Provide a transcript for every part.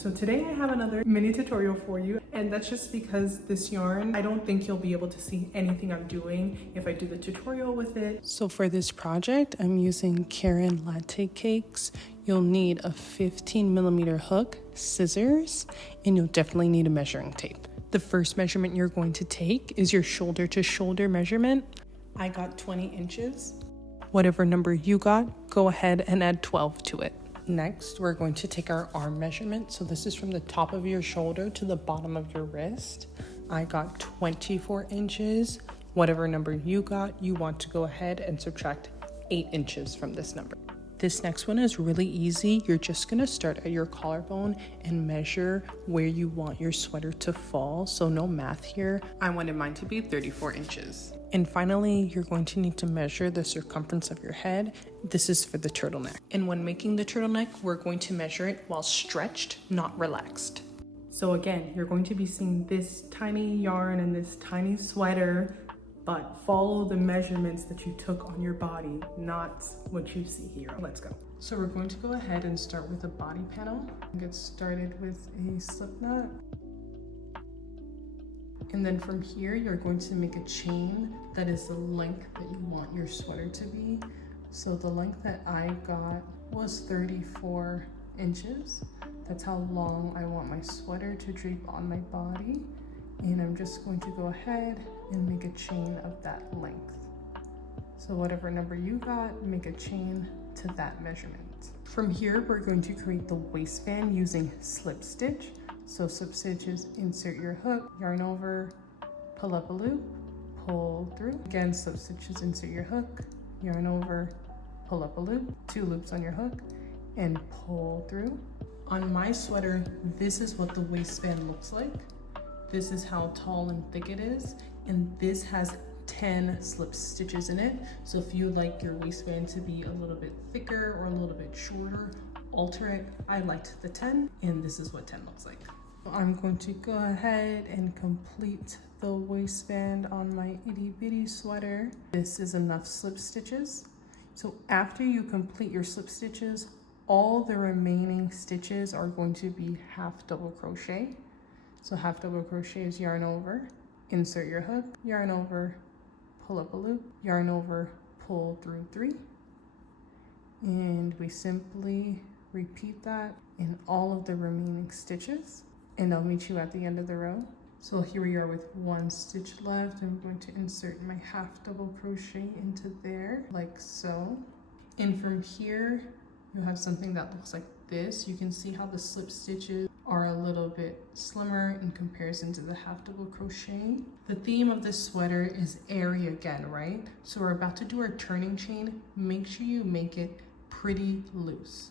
So today I have another mini tutorial for you, and that's just because this yarn, I don't think you'll be able to see anything I'm doing if I do the tutorial with it. So for this project, I'm using Karen latte cakes. You'll need a 15mm hook, scissors, and you'll definitely need a measuring tape. The first measurement you're going to take is your shoulder to shoulder measurement. I got 20 inches. Whatever number you got, go ahead and add 12 to it. Next, we're going to take our arm measurement. So this is from the top of your shoulder to the bottom of your wrist. I got 24 inches. Whatever number you got, you want to go ahead and subtract 8 inches from this number. This next one is really easy. You're just gonna start at your collarbone and measure where you want your sweater to fall. So no math here. I wanted mine to be 34 inches. And finally, you're going to need to measure the circumference of your head. This is for the turtleneck. And when making the turtleneck, we're going to measure it while stretched, not relaxed. So again, you're going to be seeing this tiny yarn and this tiny sweater, but follow the measurements that you took on your body, not what you see here. Let's go. So we're going to go ahead and start with a body panel. Get started with a slip knot. And then from here, you're going to make a chain that is the length that you want your sweater to be. So the length that I got was 34 inches. That's how long I want my sweater to drape on my body. And I'm just going to go ahead and make a chain of that length. So whatever number you got, make a chain to that measurement. From here, we're going to create the waistband using slip stitch. So slip stitches, insert your hook, yarn over, pull up a loop, pull through. Again, slip stitches, insert your hook, yarn over, pull up a loop, 2 loops on your hook, and pull through. On my sweater, this is what the waistband looks like. This is how tall and thick it is, and this has 10 slip stitches in it. So if you like your waistband to be a little bit thicker or a little bit shorter, alter it. I liked the 10, and this is what 10 looks like. I'm going to go ahead and complete the waistband on my itty bitty sweater. This is enough slip stitches. So after you complete your slip stitches, all the remaining stitches are going to be half double crochet. So half double crochet is yarn over, insert your hook, yarn over, pull up a loop, yarn over, pull through 3. And we simply repeat that in all of the remaining stitches. And I'll meet you at the end of the row. So here we are with 1 stitch left. I'm going to insert my half double crochet into there, like so. And from here, you have something that looks like this. You can see how the slip stitches are a little bit slimmer in comparison to the half double crochet. The theme of this sweater is airy again, right? So we're about to do our turning chain. Make sure you make it pretty loose.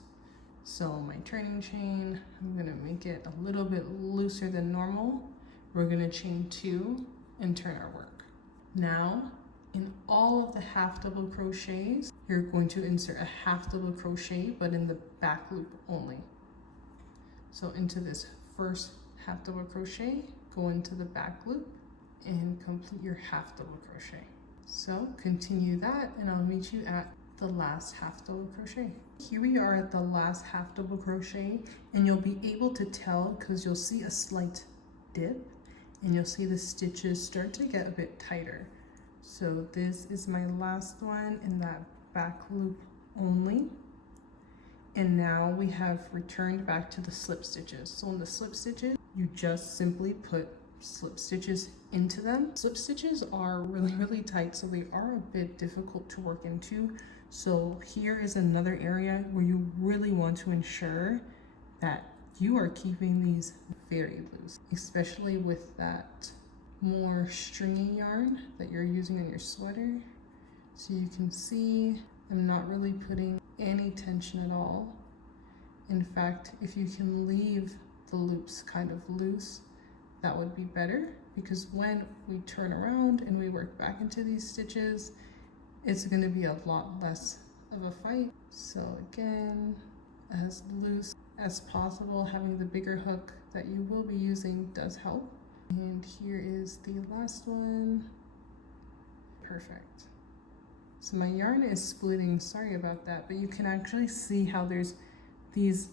So my turning chain, I'm gonna make it a little bit looser than normal. We're gonna chain 2 and turn our work. Now, in all of the half double crochets, you're going to insert a half double crochet, but in the back loop only. So into this first half double crochet, go into the back loop and complete your half double crochet. So continue that, and I'll meet you at the last half double crochet. Here we are at the last half double crochet, and you'll be able to tell because you'll see a slight dip and you'll see the stitches start to get a bit tighter. So this is my last one in that back loop only. And now we have returned back to the slip stitches. So in the slip stitches, you just simply put slip stitches into them. Slip stitches are really tight, so they are a bit difficult to work into. So here is another area where you really want to ensure that you are keeping these very loose, especially with that more stringy yarn that you're using on your sweater. So you can see I'm not really putting any tension at all. In fact, if you can leave the loops kind of loose, that would be better, because when we turn around and we work back into these stitches, it's going to be a lot less of a fight. So again, as loose as possible. Having the bigger hook that you will be using does help. And here is the last one. Perfect. So my yarn is splitting, sorry about that, but you can actually see how there's these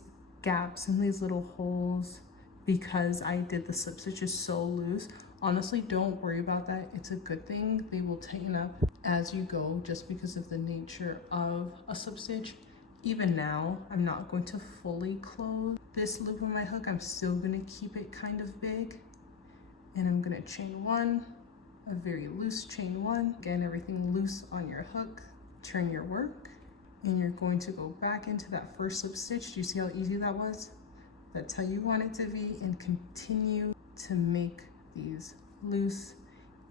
gaps and these little holes because I did the slip stitches so loose. Honestly, don't worry about that. It's a good thing. They will tighten up as you go just because of the nature of a slip stitch. Even now, I'm not going to fully close this loop on my hook. I'm still gonna keep it kind of big. And I'm gonna chain one, a very loose chain one. Again, everything loose on your hook. Turn your work, and you're going to go back into that first slip stitch. Do you see how easy that was? That's how you want it to be, and continue to make these loose,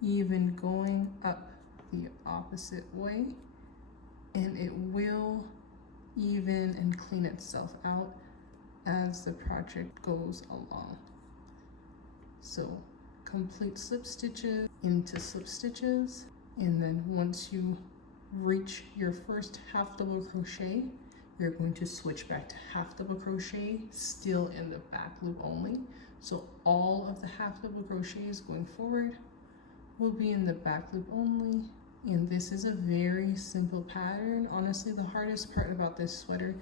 even going up the opposite way, and it will even and clean itself out as the project goes along. So complete slip stitches into slip stitches, and then once you reach your first half double crochet, you're going to switch back to half double crochet, still in the back loop only. So all of the half double crochets going forward will be in the back loop only. And this is a very simple pattern. Honestly, the hardest part about this sweater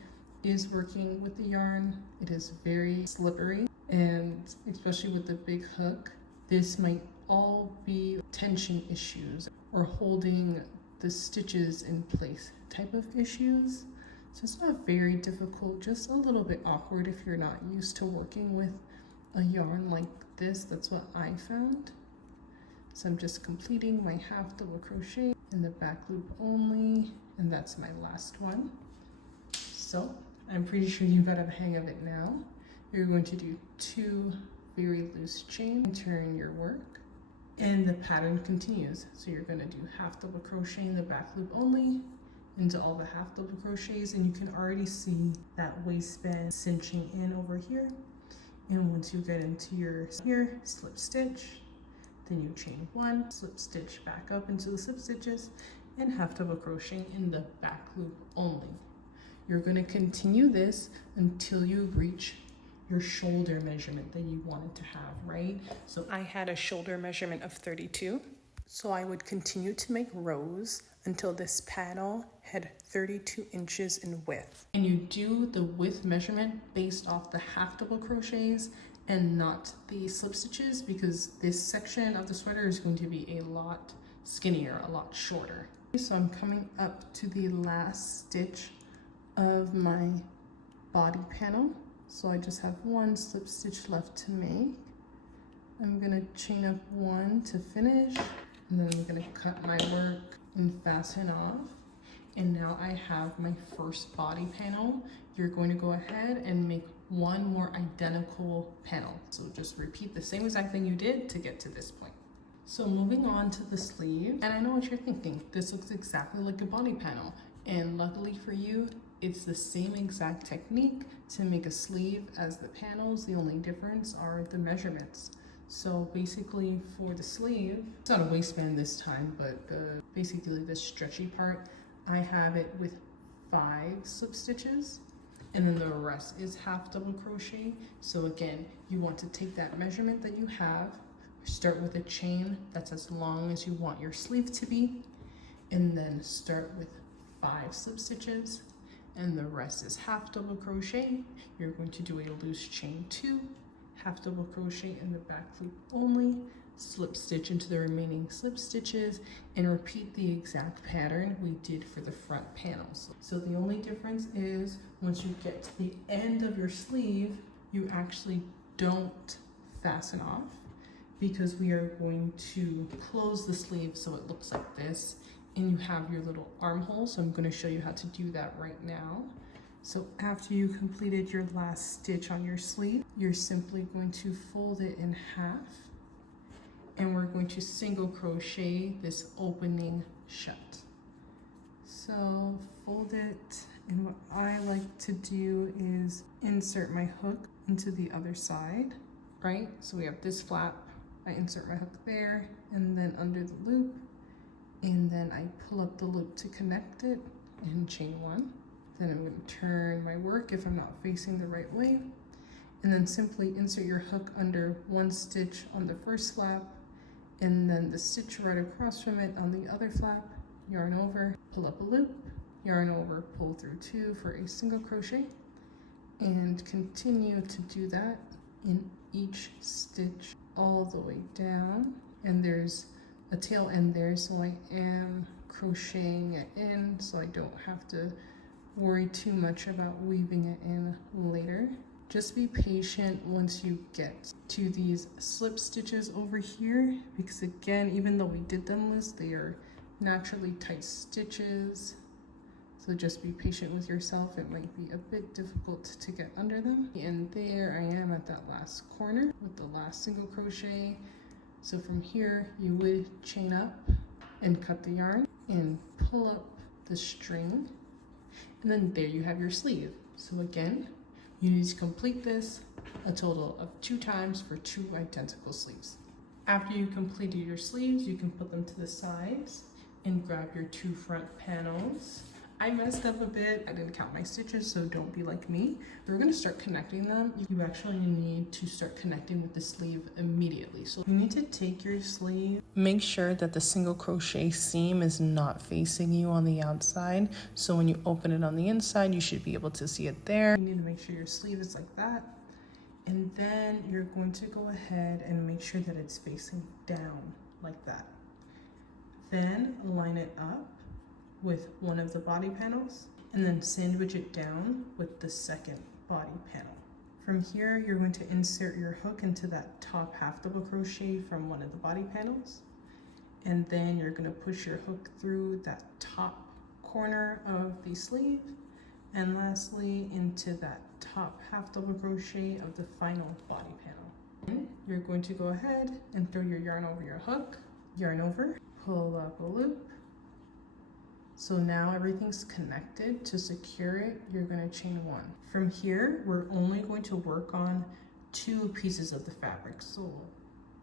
is working with the yarn. It is very slippery, and especially with the big hook, this might all be tension issues or holding the stitches in place type of issues. So it's not very difficult, just a little bit awkward if you're not used to working with a yarn like this. That's what I found. So I'm just completing my half double crochet in the back loop only, and that's my last one. So I'm pretty sure you got a hang of it now. You're going to do 2 very loose chains, turn your work, and the pattern continues. So you're going to do half double crochet in the back loop only into all the half double crochets, and you can already see that waistband cinching in over here. And once you get into your here, slip stitch, then you chain 1, slip stitch back up into the slip stitches, and half double crochet in the back loop only. You're going to continue this until you reach your shoulder measurement that you wanted to have, right? So I had a shoulder measurement of 32. So I would continue to make rows until this panel had 32 inches in width. And you do the width measurement based off the half double crochets and not the slip stitches, because this section of the sweater is going to be a lot skinnier, a lot shorter. So I'm coming up to the last stitch of my body panel. So I just have 1 slip stitch left to make. I'm gonna chain up 1 to finish, and then I'm gonna cut my work and fasten off. And now I have my first body panel. You're going to go ahead and make 1 more identical panel. So just repeat the same exact thing you did to get to this point. So moving on to the sleeve, and I know what you're thinking. This looks exactly like a body panel, and luckily for you, it's the same exact technique to make a sleeve as the panels. The only difference are the measurements. So basically for the sleeve, it's not a waistband this time, but basically the stretchy part, I have it with 5 slip stitches, and then the rest is half double crochet. So again, you want to take that measurement that you have, start with a chain that's as long as you want your sleeve to be, and then start with 5 slip stitches, and the rest is half double crochet. You're going to do a loose chain 2, half double crochet in the back loop only, slip stitch into the remaining slip stitches, and repeat the exact pattern we did for the front panels. So the only difference is once you get to the end of your sleeve, you actually don't fasten off, because we are going to close the sleeve so it looks like this, and you have your little armhole. So I'm going to show you how to do that right now. So after you completed your last stitch on your sleeve, you're simply going to fold it in half, and we're going to single crochet this opening shut. So fold it, and what I like to do is insert my hook into the other side, right? So we have this flap, I insert my hook there, and then under the loop, and then I pull up the loop to connect it and chain 1. Then I'm going to turn my work if I'm not facing the right way, and then simply insert your hook under 1 stitch on the first flap, and then the stitch right across from it on the other flap, yarn over, pull up a loop, yarn over, pull through 2 for a single crochet, and continue to do that in each stitch all the way down. And there's a tail end there, so I am crocheting it in so I don't have to worry too much about weaving it in later. Just be patient once you get to these slip stitches over here, because again, even though we did them loose, they are naturally tight stitches. So just be patient with yourself. It might be a bit difficult to get under them. And there I am at that last corner with the last single crochet. So from here, you would chain up and cut the yarn and pull up the string. And then there you have your sleeve. So again, you need to complete this a total of 2 times for 2 identical sleeves. After you completed your sleeves, you can put them to the sides and grab your 2 front panels. I messed up a bit. I didn't count my stitches, so don't be like me. We're gonna start connecting them. You actually need to start connecting with the sleeve immediately. So you need to take your sleeve. Make sure that the single crochet seam is not facing you on the outside. So when you open it on the inside, you should be able to see it there. You need to make sure your sleeve is like that. And then you're going to go ahead and make sure that it's facing down like that. Then line it up with one of the body panels and then sandwich it down with the second body panel. From here, you're going to insert your hook into that top half double crochet from one of the body panels. And then you're going to push your hook through that top corner of the sleeve. And lastly, into that top half double crochet of the final body panel. And you're going to go ahead and throw your yarn over your hook, yarn over, pull up a loop. So now everything's connected. To secure it, you're going to chain 1. From here, we're only going to work on 2 pieces of the fabric. So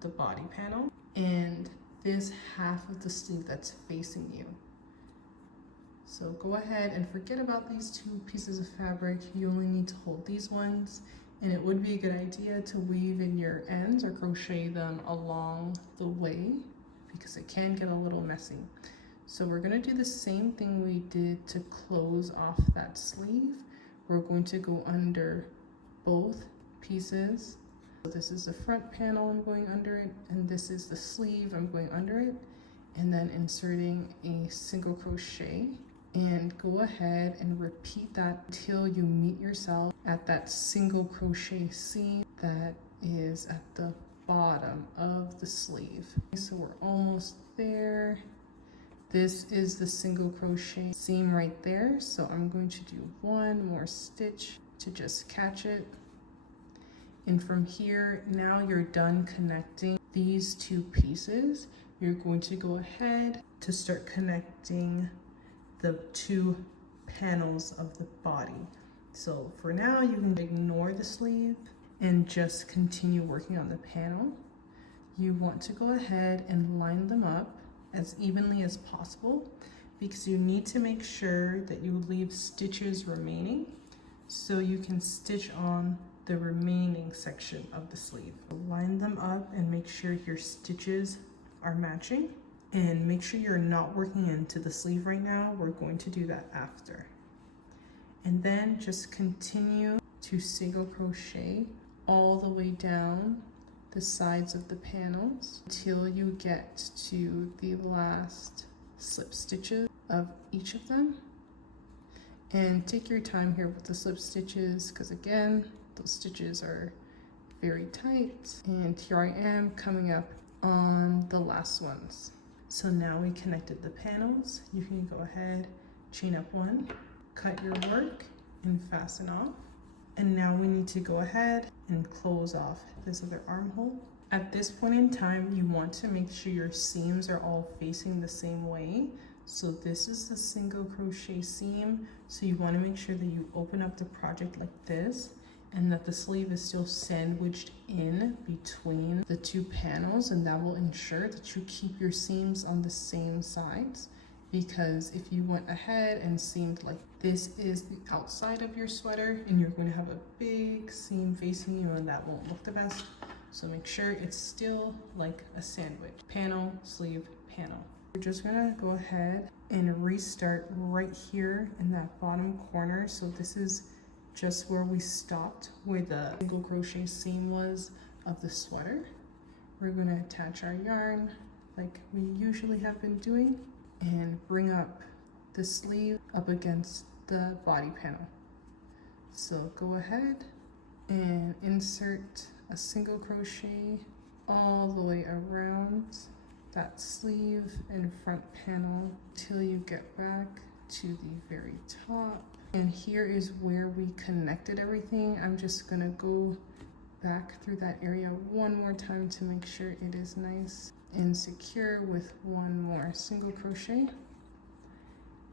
the body panel and this half of the sleeve that's facing you. So go ahead and forget about these 2 pieces of fabric. You only need to hold these ones, and it would be a good idea to weave in your ends or crochet them along the way because it can get a little messy. So we're going to do the same thing we did to close off that sleeve. We're going to go under both pieces. So this is the front panel, I'm going under it, and this is the sleeve, I'm going under it, and then inserting a single crochet. And go ahead and repeat that until you meet yourself at that single crochet seam that is at the bottom of the sleeve. So we're almost there. This is the single crochet seam right there. So I'm going to do 1 more stitch to just catch it. And from here, now you're done connecting these 2 pieces. You're going to go ahead to start connecting the 2 panels of the body. So for now, you can ignore the sleeve and just continue working on the panel. You want to go ahead and line them up as evenly as possible because you need to make sure that you leave stitches remaining so you can stitch on the remaining section of the sleeve. Line them up and make sure your stitches are matching, and make sure you're not working into the sleeve right now. We're going to do that after. And then just continue to single crochet all the way down the sides of the panels until you get to the last slip stitches of each of them. And take your time here with the slip stitches because again, those stitches are very tight. And here I am coming up on the last ones. So now we connected the panels. You can go ahead, chain up 1, cut your work and fasten off. And now we need to go ahead and close off this other armhole. At this point in time, you want to make sure your seams are all facing the same way. So this is the single crochet seam. So you want to make sure that you open up the project like this and that the sleeve is still sandwiched in between the 2 panels, and that will ensure that you keep your seams on the same sides. Because if you went ahead and seamed like this is the outside of your sweater and you're going to have a big seam facing you, and that won't look the best. So make sure it's still like a sandwich. Panel, sleeve, panel. We're just gonna go ahead and restart right here in that bottom corner. So this is just where we stopped, where the single crochet seam was of the sweater. We're going to attach our yarn like we usually have been doing and bring up the sleeve up against the body panel. So go ahead and insert a single crochet all the way around that sleeve and front panel till you get back to the very top. And here is where we connected everything. I'm just gonna go back through that area one more time to make sure it is nice and secure with one more single crochet.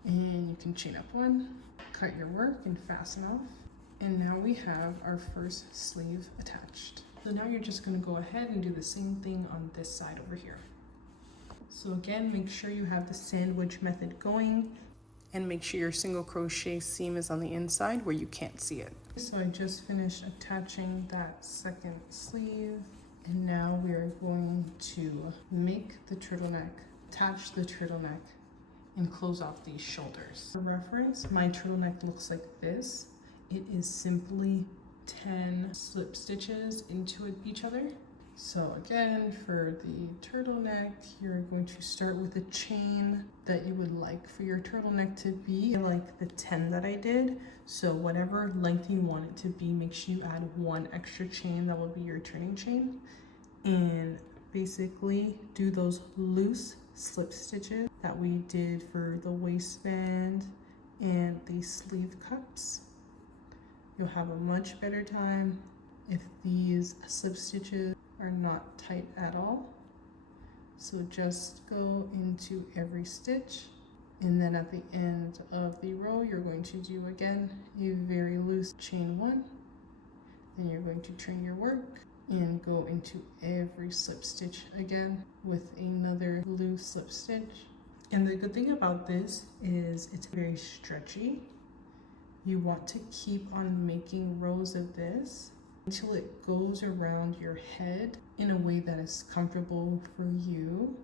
And you can chain up one, cut your work and fasten off. And now we have our first sleeve attached. So now you're just gonna go ahead and do the same thing on this side over here. So again, make sure you have the sandwich method going and make sure your single crochet seam is on the inside where you can't see it. So I just finished attaching that second sleeve, and now we are going to make the turtleneck, attach the turtleneck, and close off these shoulders. For reference, my turtleneck looks like this. It is simply 10 slip stitches into each other. So again, for the turtleneck, you're going to start with a chain that you would like for your turtleneck to be, like the 10 that I did. So whatever length you want it to be, make sure you add one extra chain. That will be your turning chain. And basically do those loose slip stitches that we did for the waistband and the sleeve cups. You'll have a much better time if these slip stitches are not tight at all. So just go into every stitch, and then at the end of the row you're going to do again a very loose chain one. Then you're going to turn your work and go into every slip stitch again with another loose slip stitch. And the good thing about this is it's very stretchy. You want to keep on making rows of this until it goes around your head in a way that is comfortable for you.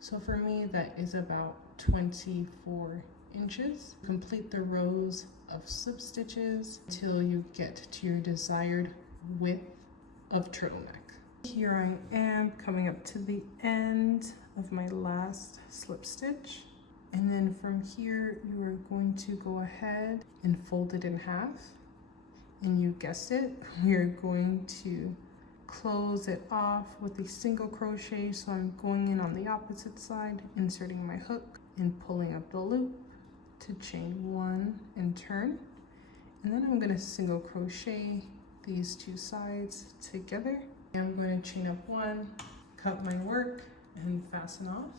So for me, that is about 24 inches. Complete the rows of slip stitches until you get to your desired width of turtleneck. Here I am coming up to the end of my last slip stitch. And then from here, you are going to go ahead and fold it in half. And you guessed it, we're going to close it off with a single crochet. So I'm going in on the opposite side, inserting my hook and pulling up the loop to chain one and turn. And then I'm going to single crochet these two sides together. I'm going to chain up one, cut my work and fasten off.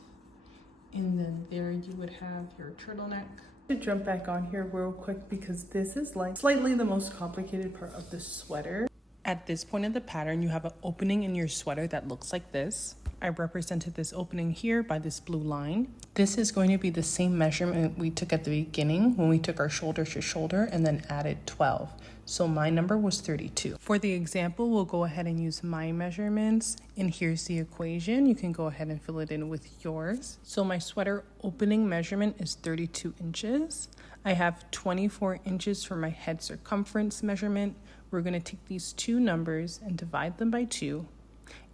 And then there you would have your turtleneck. To jump back on here real quick because this is like slightly the most complicated part of the sweater. At this point in the pattern, you have an opening in your sweater that looks like this. I represented this opening here by this blue line. This is going to be the same measurement we took at the beginning when we took our shoulder to shoulder and then added 12. So my number was 32. For the example, we'll go ahead and use my measurements, and here's the equation. You can go ahead and fill it in with yours. So my sweater opening measurement is 32 inches. I have 24 inches for my head circumference measurement. We're going to take these two numbers and divide them by 2.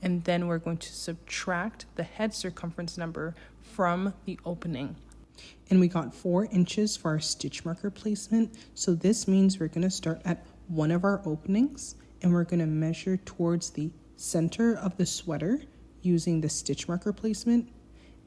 And then we're going to subtract the head circumference number from the opening. And we got 4 inches for our stitch marker placement. So this means we're going to start at one of our openings and we're going to measure towards the center of the sweater using the stitch marker placement,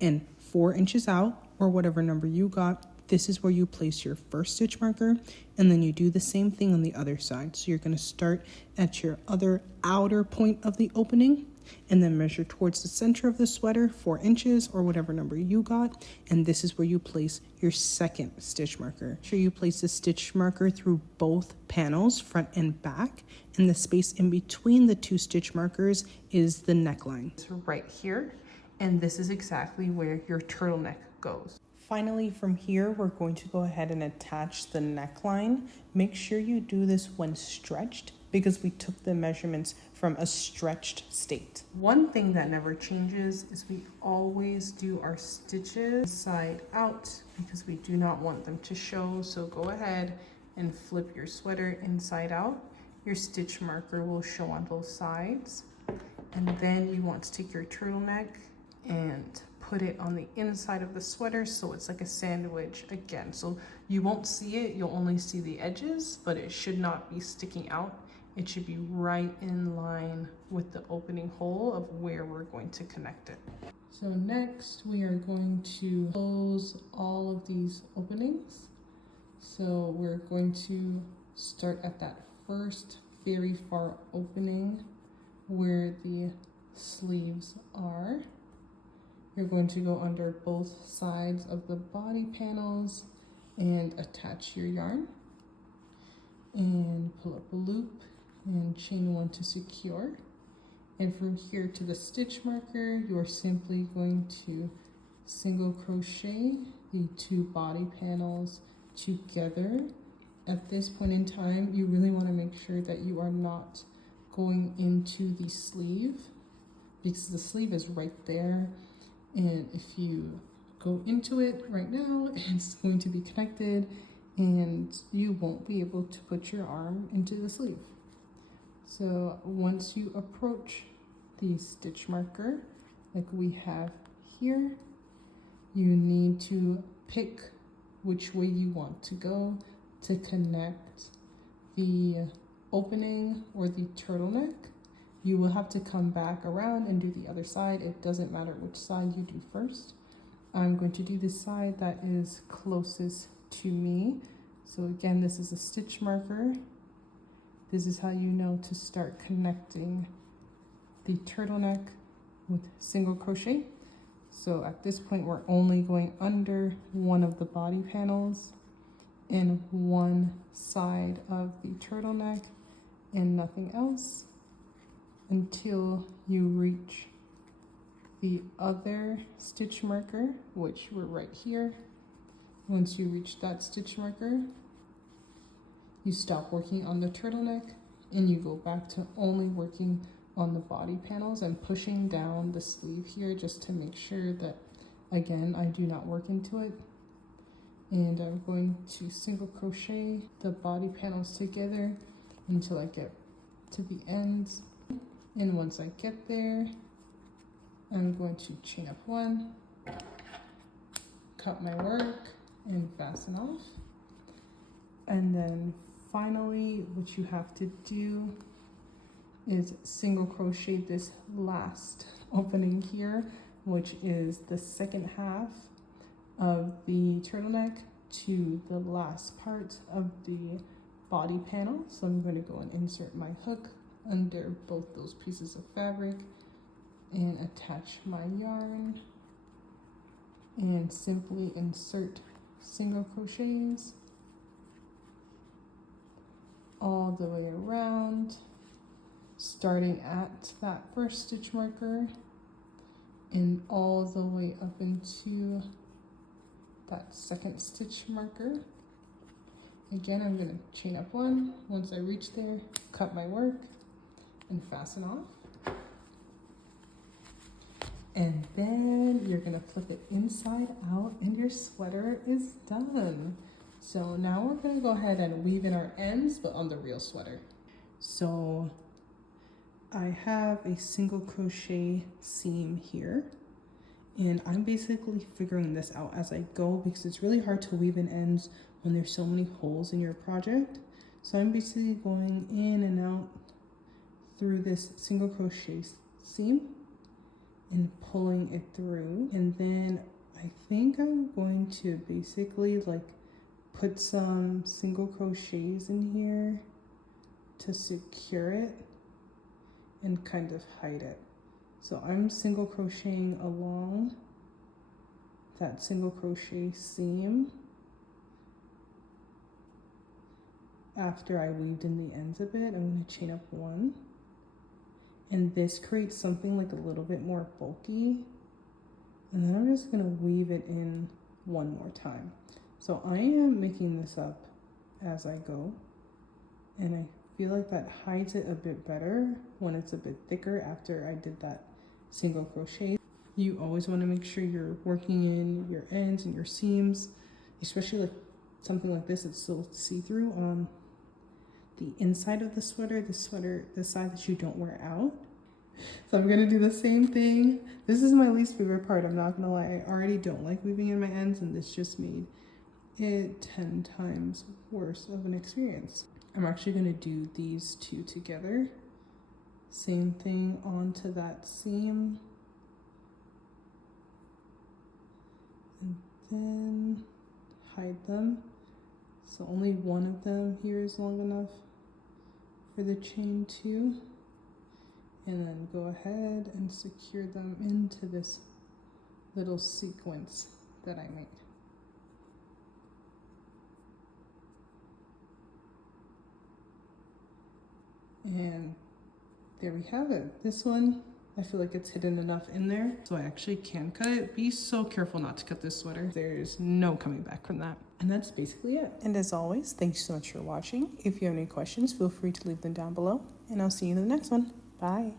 and 4 inches out, or whatever number you got, this is where you place your first stitch marker, and then you do the same thing on the other side. So you're going to start at your other outer point of the opening and then measure towards the center of the sweater, 4 inches or whatever number you got, and this is where you place your second stitch marker. Make sure you place the stitch marker through both panels, front and back, and the space in between the two stitch markers is the neckline. It's right here, and this is exactly where your turtleneck goes. Finally, from here, we're going to go ahead and attach the neckline. Make sure you do this when stretched because we took the measurements from a stretched state. One thing that never changes is we always do our stitches side out because we do not want them to show. So go ahead and flip your sweater inside out, your stitch marker will show on both sides. And then you want to take your turtleneck and put it on the inside of the sweater so it's like a sandwich again. So you won't see it, you'll only see the edges, but it should not be sticking out. It should be right in line with the opening hole of where we're going to connect it. So next we are going to close all of these openings. So we're going to start at that first very far opening where the sleeves are. You're going to go under both sides of the body panels and attach your yarn and pull up a loop and chain one to secure. And from here to the stitch marker, you are simply going to single crochet the two body panels together. At this point in time, you really want to make sure that you are not going into the sleeve, because the sleeve is right there, and if you go into it right now, it's going to be connected and you won't be able to put your arm into the sleeve. So once you approach the stitch marker like we have here, you need to pick which way you want to go to connect the opening or the turtleneck. You will have to come back around and do the other side. It doesn't matter which side you do first. I'm going to do the side that is closest to me. So again, this is a stitch marker. This is how you know to start connecting the turtleneck with single crochet. So at this point, we're only going under one of the body panels and one side of the turtleneck and nothing else until you reach the other stitch marker, which we're right here. Once you reach that stitch marker, you stop working on the turtleneck and you go back to only working on the body panels and pushing down the sleeve here just to make sure that, again, I do not work into it. And I'm going to single crochet the body panels together until I get to the ends. And once I get there, I'm going to chain up one, cut my work, and fasten off. And then finally, what you have to do is single crochet this last opening here, which is the second half of the turtleneck to the last part of the body panel. So I'm going to go and insert my hook under both those pieces of fabric and attach my yarn and simply insert single crochets all the way around, starting at that first stitch marker and all the way up into that second stitch marker. Again, I'm going to chain up one. Once I reach there, cut my work and fasten off. And then you're going to flip it inside out and your sweater is done. So now we're going to go ahead and weave in our ends, but on the real sweater. So I have a single crochet seam here, and I'm basically figuring this out as I go because it's really hard to weave in ends when there's so many holes in your project. So I'm basically going in and out through this single crochet seam and pulling it through. And then I think I'm going to basically like put some single crochets in here to secure it and kind of hide it. So I'm single crocheting along that single crochet seam after I weaved in the ends of it. I'm going to chain up one, and this creates something like a little bit more bulky, and then I'm just going to weave it in one more time. So I am making this up as I go, and I feel like that hides it a bit better when it's a bit thicker after I did that single crochet. You always want to make sure you're working in your ends and your seams, especially like something like this, it's still see-through on the inside of the sweater, the side that you don't wear out. So I'm gonna do the same thing. This is my least favorite part, I'm not gonna lie. I already don't like weaving in my ends, and this just made it 10 times worse of an experience. I'm actually gonna do these two together. Same thing onto that seam. And then hide them. So only one of them here is long enough for the chain too. And then go ahead and secure them into this little sequence that I made. And there we have it. This one, I feel like it's hidden enough in there, so I actually can cut it. Be so careful not to cut this sweater. There's no coming back from that. And that's basically it. And as always, thank you so much for watching. If you have any questions, feel free to leave them down below, and I'll see you in the next one. Bye.